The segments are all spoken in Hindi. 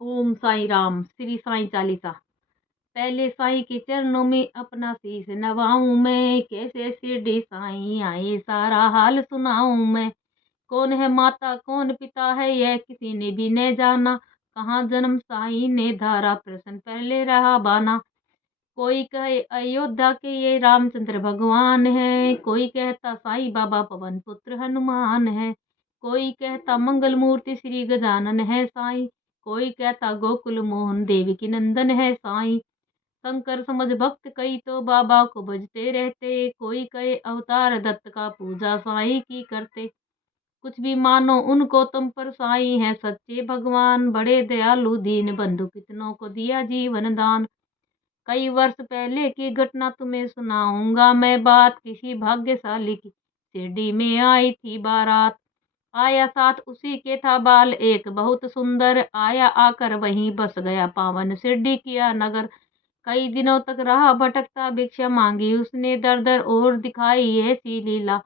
ओम साईं राम, श्री साईं चालीसा। पहले साईं के चरणों में अपना शीश नवाऊं मैं, कैसे शिरडी साईं आए सारा हाल सुनाऊं मैं। कौन है माता कौन पिता है यह किसी ने भी न जाना, कहाँ जन्म साईं ने धारा प्रश्न पहले रहा बाना। कोई कहे अयोध्या के ये रामचंद्र भगवान है, कोई कहता साईं बाबा पवन पुत्र हनुमान है, कोई कहता मंगल मूर्ति श्री गजानन है साईं, कोई कहता गोकुल मोहन देवकी नंदन है साईं। शंकर समझ भक्त कई तो बाबा को भजते रहते, कोई कहे अवतार दत्त का पूजा साईं की करते। कुछ भी मानो उनको तुम पर साईं है सच्चे भगवान, बड़े दयालु दीन बंधु कितनों को दिया जीवन दान। कई वर्ष पहले की घटना तुम्हें सुनाऊंगा मैं बात, किसी भाग्यशाली की शिरडी में आई थी बारात। आया साथ उसी के था बाल एक बहुत सुंदर, आया आकर वहीं बस गया पावन शिरडी किया नगर। कई दिनों तक रहा भटकता भिक्षा मांगी उसने दर दर, और दिखाई ऐसी लीला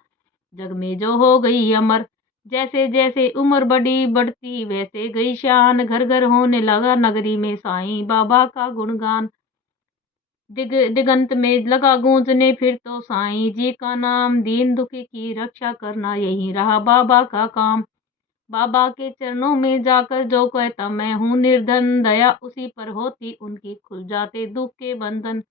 जग में जो हो गई अमर। जैसे जैसे उम्र बड़ी बढ़ती वैसे गई शान, घर घर होने लगा नगरी में साईं बाबा का गुणगान। दिगंत में लगा गूंजने फिर तो साईं जी का नाम, दीन दुखी की रक्षा करना यही रहा बाबा का काम। बाबा के चरणों में जाकर जो कहता मैं हूँ निर्धन, दया उसी पर होती उनकी खुल जाते दुख के बंधन।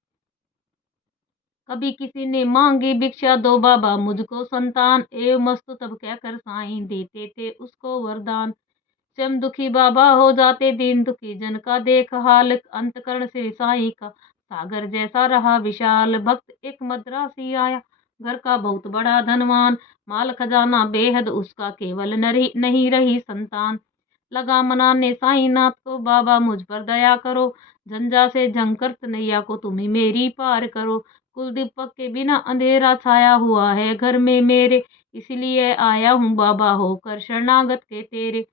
कभी किसी ने मांगी भिक्षा दो बाबा मुझको संतान, एवं मस्तु तब कहकर साईं देते थे उसको वरदान। स्वयं दुखी बाबा हो जाते दीन दुखी जन का देख हाल, अंतकरण श्री साईं का सागर जैसा रहा विशाल। भक्त एक मद्रासी आया घर का बहुत बड़ा धनवान, माल खजाना बेहद उसका केवल नहीं रही संतान। लगा मनाने साईं नाथ को बाबा मुझ पर दया करो, झंझा से झंकरत नैया को तुम ही मेरी पार करो। कुल दीपक के बिना अंधेरा छाया हुआ है घर में मेरे, इसलिए आया हूँ बाबा होकर शरणागत के तेरे।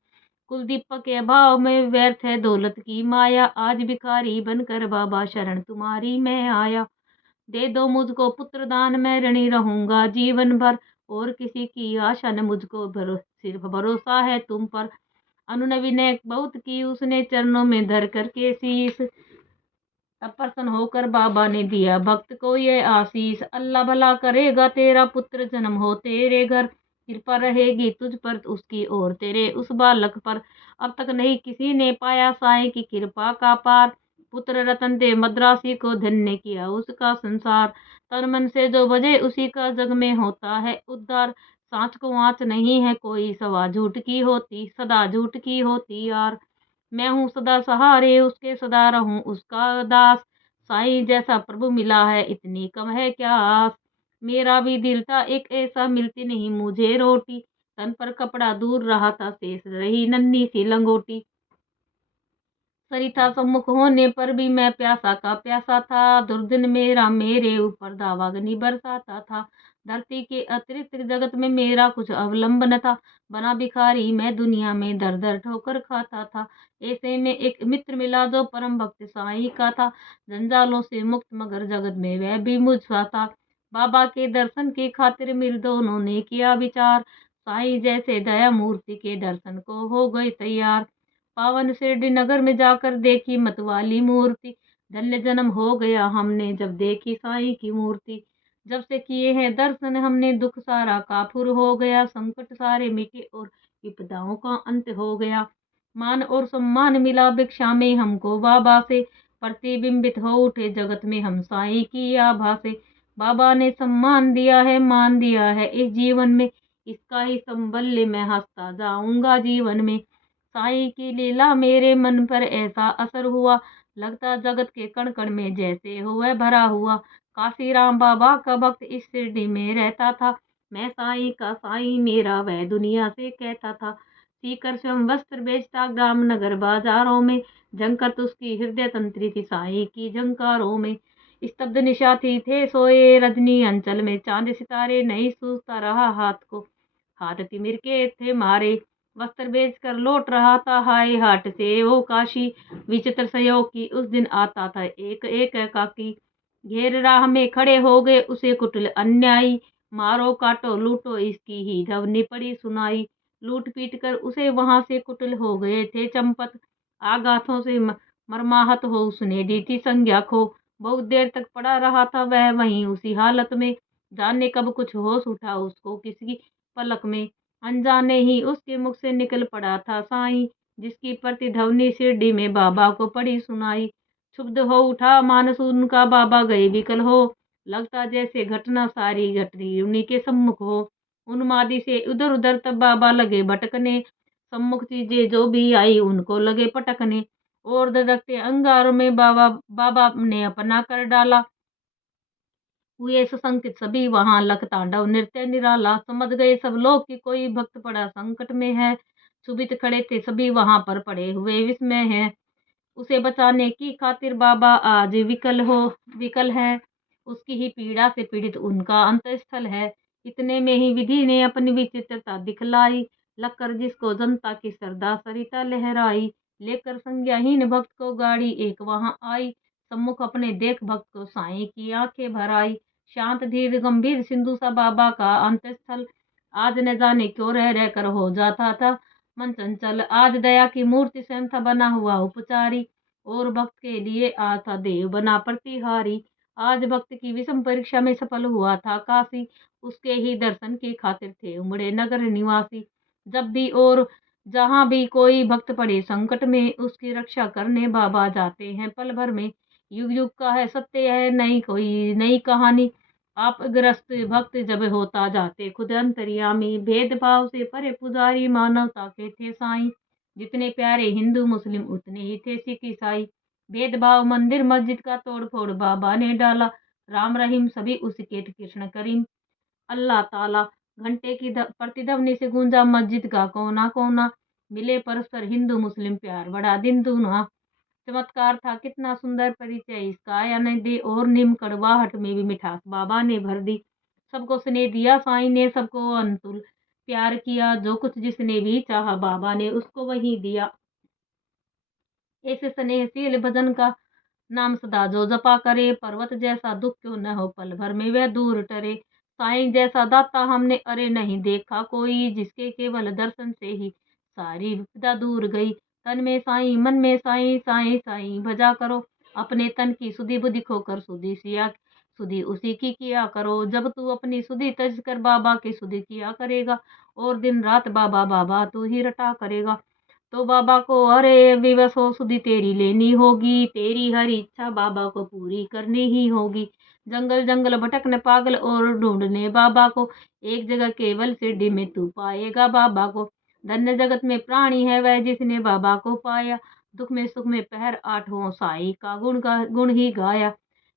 कुल दीपक के अभाव में व्यर्थ है दौलत की माया, आज भिखारी बनकर बाबा शरण तुम्हारी मैं आया। दे दो मुझको पुत्र दान मैं ऋणी रहूंगा जीवन भर, और किसी की आशा न मुझको सिर्फ भरोसा है तुम पर। अनुनवी ने बहुत की उसने चरणों में धर करके शीस, तब प्रसन्न होकर बाबा ने दिया भक्त को ये आशीष। अल्लाह भला करेगा तेरा पुत्र जन्म हो तेरे घर, कृपा रहेगी तुझ पर उसकी और तेरे उस बालक पर। अब तक नहीं किसी ने पाया साईं की कृपा का पार, पुत्र रतन दे मद्रासी को धन्य किया उसका संसार। तन मन से जो बजे उसी का जग में होता है उद्धार, सांच को आँच नहीं है कोई सवा झूठ की होती, सदा झूठ की होती यार। मैं हूँ सदा सहारे उसके सदा रहूं उसका दास, साईं जैसा प्रभु मिला है इतनी कम है क्या आस। मेरा भी दिल था एक ऐसा मिलती नहीं मुझे रोटी, तन पर कपड़ा दूर रहा था शेष रही नन्ही सी लंगोटी। सरिता सम्मुख होने पर भी मैं प्यासा का प्यासा था, दुर्दिन मेरा मेरे ऊपर दावाग्नि बरसाता था। धरती के अतिरिक्त जगत में मेरा कुछ अवलंबन था, बना भिखारी मैं दुनिया में दर दर ठोकर खाता था। ऐसे में एक मित्र मिला जो परम भक्त साईं का था, जंजालों से मुक्त मगर जगत में वह भी मुझसा था। बाबा के दर्शन की खातिर मिल दोनों ने किया विचार, साईं जैसे दया मूर्ति के दर्शन को हो गए तैयार। पावन शिरडी नगर में जाकर देखी मतवाली मूर्ति, धन्य जन्म हो गया हमने जब देखी साईं की मूर्ति। जब से किए हैं दर्शन हमने दुख सारा काफुर हो गया, संकट सारे मिटे और विपदाओं का अंत हो गया। मान और सम्मान मिला भिक्षा में हमको बाबा से, प्रतिबिंबित हो उठे जगत में हम साईं की आभा से। बाबा ने सम्मान दिया है मान दिया है इस जीवन में, इसका ही संबल्य मैं हंसता जाऊंगा जीवन में। साईं की लीला मेरे मन पर ऐसा असर हुआ, लगता जगत के कण कण में जैसे हुआ भरा हुआ। काशीराम बाबा का भक्त इस शिरडी में रहता था, मैं साईं का साईं मेरा वह दुनिया से कहता था। सीकर स्वयं वस्त्र बेचता ग्राम नगर बाजारों में, झंकत उसकी हृदय तंत्री थी साईं की झंकारों में। स्तब्ध निशाती थे सोए रजनी अंचल में, चांद सितारे नहीं सूझता रहा हाथ को, हाथ तिमिर के थे मारे। वस्त्र बेचकर लौट रहा था हाय हाट से वो काशी, विचित्र संयोग की उस दिन आता था एक एक एकाकी। घेर राह में खड़े हो गए उसे कुटिल अन्यायी, मारो काटो लूटो इसकी ही ध्वनि पड़ी सुनाई। लूट पीट कर उसे वहां से कुटिल हो गए थे चंपत, आघातों से मरमाहत हो उसने दी थी संज्ञा खो। बहुत देर तक पड़ा रहा था वह वहीं उसी हालत में, जाने कब कुछ होश उठा उसको किसी पलक में। अनजाने ही उसके मुख से निकल पड़ा था साईं, जिसकी प्रतिध्वनि शिरडी में बाबा को पड़ी सुनाई। क्षुब्ध हो उठा मानस उनका, बाबा गए विकल हो, लगता जैसे घटना सारी घट रही उन्हीं के सम्मुख हो। उन्मादी से इधर उधर तब बाबा लगे भटकने, सम्मुख चीजें जो भी आई उनको लगे पटकने। और धधकते अंगारों में बाबा बाबा ने अपना कर डाला, हुए सुसंकित सभी वहां, लख तांडव नृत्य निराला। समझ गए सब लोग कि कोई भक्त पड़ा संकट में है, सुबित खड़े थे सभी वहां पर पड़े हुए विस्मय है। उसे बचाने की खातिर बाबा आज विकल है, उसकी ही पीड़ा से पीड़ित उनका अंतस्थल है। इतने में ही विधि ने अपनी विचित्रता दिखलाई, लकर जिसको जनता की श्रद्धा सरिता लहराई। लेकर संज्ञाहीन भक्त को गाड़ी एक वहां आई, सम्मुख अपने देख भक्त को साईं की आंखें भर आई। शांत धीर गंभीर सिंधु सा बाबा का अंतस्थल, आज न जाने क्यों रह रह कर हो जाता था मन चंचल। आज दया की मूर्ति स्वयं था बना हुआ उपचारी, और भक्त के लिए आता देव बना प्रतिहारी। आज भक्त की विषम परीक्षा में सफल हुआ था काशी, उसके ही दर्शन की खातिर थे उमड़े नगर निवासी। जब भी और जहाँ भी कोई भक्त पड़े संकट में, उसकी रक्षा करने बाबा जाते हैं पल भर में। युग युग का है सत्य है नहीं कोई नई कहानी, आप ग्रस्त भक्त जब होता जाते खुद अंतर्यामी। भेदभाव से परे पुजारी मानवता के थे साईं, जितने प्यारे हिंदू मुस्लिम उतने ही थे सिख ईसाई। भेदभाव मंदिर मस्जिद का तोड़ फोड़ बाबा ने डाला, राम रहीम सभी उसके कृष्ण करीम अल्लाह ताला। घंटे की प्रतिध्वनि से गूंजा मस्जिद का कोना कोना, मिले परस्पर हिंदू मुस्लिम प्यार बड़ा दिन दूना। चमत्कार था कितना सुंदर परिचय इसका, आया न दे और निम कड़वाहट में भी मिठास बाबा ने भर दी। सबको स्नेह दिया साईं ने, सबको अनतुल प्यार किया, जो कुछ जिसने भी चाहा बाबा ने उसको वही दिया। ऐसे स्नेहशील भजन का नाम सदा जो जपा करे, पर्वत जैसा दुख क्यों न हो पल भर में वह दूर टरे। साईं जैसा दाता हमने अरे नहीं देखा कोई, जिसके केवल दर्शन से ही सारी विपदा दूर गई। तन में साईं मन में साईं, साईं साईं भजा करो, अपने तन की सुधि बुद्धि खोकर सुधि सिया सुधि उसी की किया करो। जब तू अपनी सुधि तज कर बाबा की सुधि किया करेगा, और दिन रात बाबा बाबा तू ही रटा करेगा, तो बाबा को अरे विवश हो सुधि तेरी लेनी होगी। तेरी हर इच्छा बाबा को पूरी करनी ही होगी। जंगल जंगल भटकने पागल और ढूंढने बाबा को, एक जगह केवल शिरडी में तू पाएगा बाबा को। धन्य जगत में प्राणी है वह जिसने बाबा को पाया, दुख में सुख में पहर आठों साई का गुण ही गाया।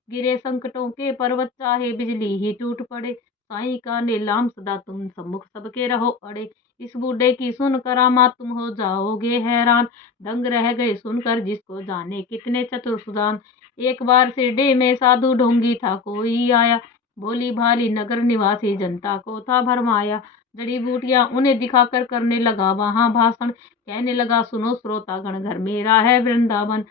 गिरे संकटों के पर्वत चाहे बिजली ही टूट पड़े, साई का नीलाम सदा तुम सम्मुख सबके रहो अड़े। इस बूढ़े की सुन करामात तुम हो जाओगे हैरान, दंग रह गए सुनकर जिसको जाने कितने चतुर सुजान। एक बार शिरडी में साधु ढोंगी था कोई आया, भोली भाली नगर निवासी जनता को था भरमाया। जड़ी बूटियां उन्हें दिखाकर करने लगा वहां भाषण, कहने लगा सुनो श्रोतागण घर मेरा है वृंदावन।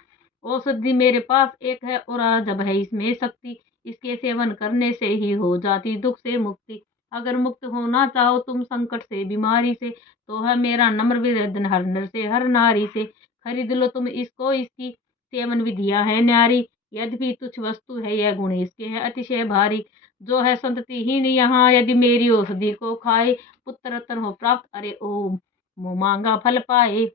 औषधि मेरे पास एक है और अजब है इसमें शक्ति, इसके सेवन करने से ही हो जाती दुख से मुक्ति। अगर मुक्त होना चाहो तुम संकट से बीमारी से, तो है मेरा नम्र निवेदन हर नर से हर नारी से, खरीद लो तुम इसको इसकी सेवन विधियां है न्यारी। यद्यपि तुच्छ वस्तु है यह गुण इसके है अतिशय भारी, जो है संततिहीन यहाँ यदि मेरी औषधि को खाए, पुत्र रत्न हो प्राप्त अरे ओ मुँह मांगा फल पाए।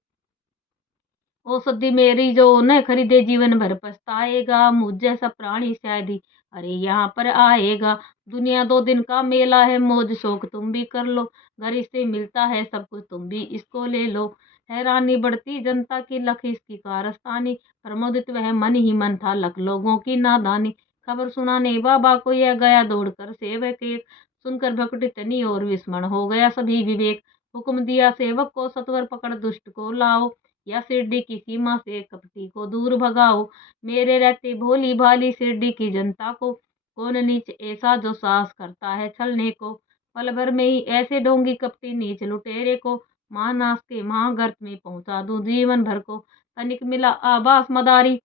औषधि मेरी जो न खरीदे जीवन भर पछताएगा, मुझ जैसा प्राणी शायद ही अरे यहाँ पर आएगा। दुनिया दो दिन का मेला है, मौज शौक तुम भी कर लो, घर इससे मिलता है सब कुछ तुम भी इसको ले लो। हैरानी बढ़ती जनता की लख इसकी कारस्तानी, प्रमोदित वह मन ही मन था लख लोगों की नादानी। खबर सुनाने बाबा को यह गया दौड़कर सेवक एक, सुनकर भकुटी तनी और विस्मरण हो गया सभी विवेक। हुक्म दिया सेवक को सत्वर पकड़ दुष्ट को लाओ, या शिरडी की सीमा से कपटी को दूर भगाओ। मेरे रहते भोली भाली शिरडी की जनता को, कौन नीच ऐसा जो साहस करता है छलने को। पल भर में ही ऐसे ढोंगी कपटी नीच लुटेरे को, महानाश के महागर्त में पहुंचा दूं जीवन भर को। तनिक मिला आभास मदारी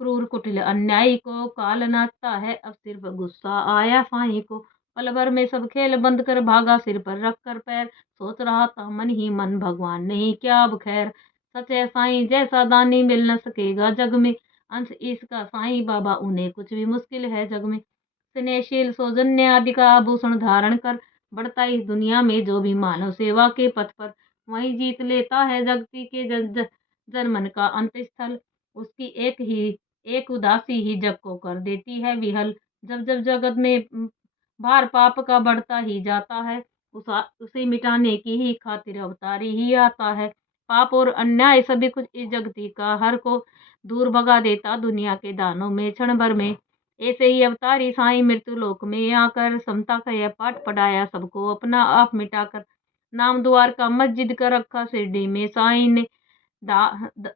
क्रूर कुटिल अन्यायी को, काल नाचता है अब सिर्फ गुस्सा आया साईं को। पल भर में सब खेल बंद कर भागा सिर पर रख कर पैर, सोच रहा था मन ही मन भगवान नहीं क्या अब खैर। सच है साईं जैसा दानी मिल न सकेगा जग में, अंश इसका साईं बाबा उन्हें कुछ भी मुश्किल है जग में। स्नेहशील सौजन्य आदि का आभूषण धारण कर बढ़ता इस दुनिया में जो भी मानव सेवा के पथ पर, वहीं जीत लेता है जगती के जनमन का अंत स्थल। उसकी एक उदासी ही जग को कर देती है विहल। जब जब जगत में भार पाप का बढ़ता ही जाता है, उसे मिटाने की ही खातिर अवतारी ही आता है। पाप और अन्याय सभी कुछ इस जगती का हर को दूर भगा देता दुनिया के दानों में क्षण भर में। ऐसे ही अवतारी साईं मृत्यु लोक में आकर समता का यह पाठ पढ़ाया सबको अपना आप मिटाकर। नाम द्वार का मस्जिद का रखा शिरडी में साईं ने, दा, द,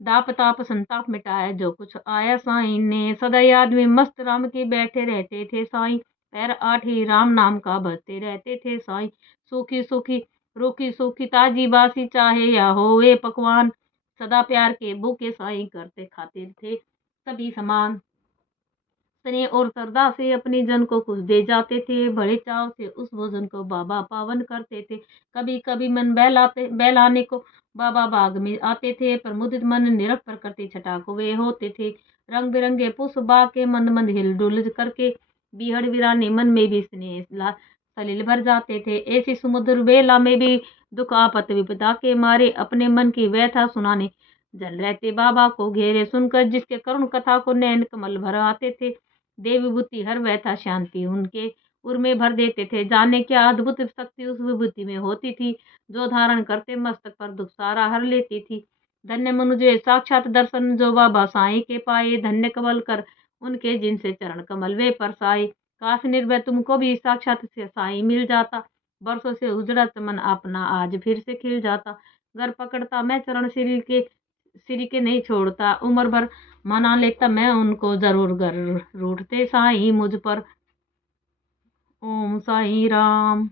दाप ताप संताप मिटाया जो कुछ आया साईं ने। सदा याद में मस्त राम के बैठे रहते थे साईं, पैर आठ ही राम नाम का भरते रहते थे साईं। सूखी सूखी रूखी सूखी ताजी बासी चाहे या होवे पकवान, सदा प्यार के भूखे साईं करते खाते थे सभी समान। स्नेह और श्रद्धा से अपने जन को कुछ दे जाते थे, बड़े चाव से उस भोजन को बाबा पावन करते थे। कभी कभी मन बहलाने को बाबा बाग में आते थे, प्रमुदित मन निरख प्रकृति छटा को वे होते थे। रंग बिरंगे पुष्प बाग के मंद मंद हिल डुल करके बीहड़ बिराने मन में भी स्नेह सलिल भर जाते थे। ऐसी समुद्र बेला में भी दुख आपत विपदा के मारे अपने मन की व्यथा सुनाने जल रहते बाबा को घेरे, सुनकर जिसके करुण कथा को नैन कमल भर आते थे। देव विभूति हर व्यथा शांति उनके उर में भर देते थे। जाने क्या अद्भुत शक्ति उस विभूति में होती थी, जो धारण करते मस्तक पर दुख सारा हर लेती थी। धन्य मनुजे साक्षात दर्शन जो बाबा साईं के पाए, धन्य कमल कर उनके जिनसे चरण कमल वे परसाए। काश निर्भय तुमको भी साक्षात से साईं मिल जाता, बरसों से उजड़ा चमन अपना आज फिर से खिल जाता। घर पकड़ता मैं चरण श्री के नहीं छोड़ता, उम्र भर मना लेता मैं उनको जरूर, गर रूठते साईं मुझ पर। ओम साईं राम।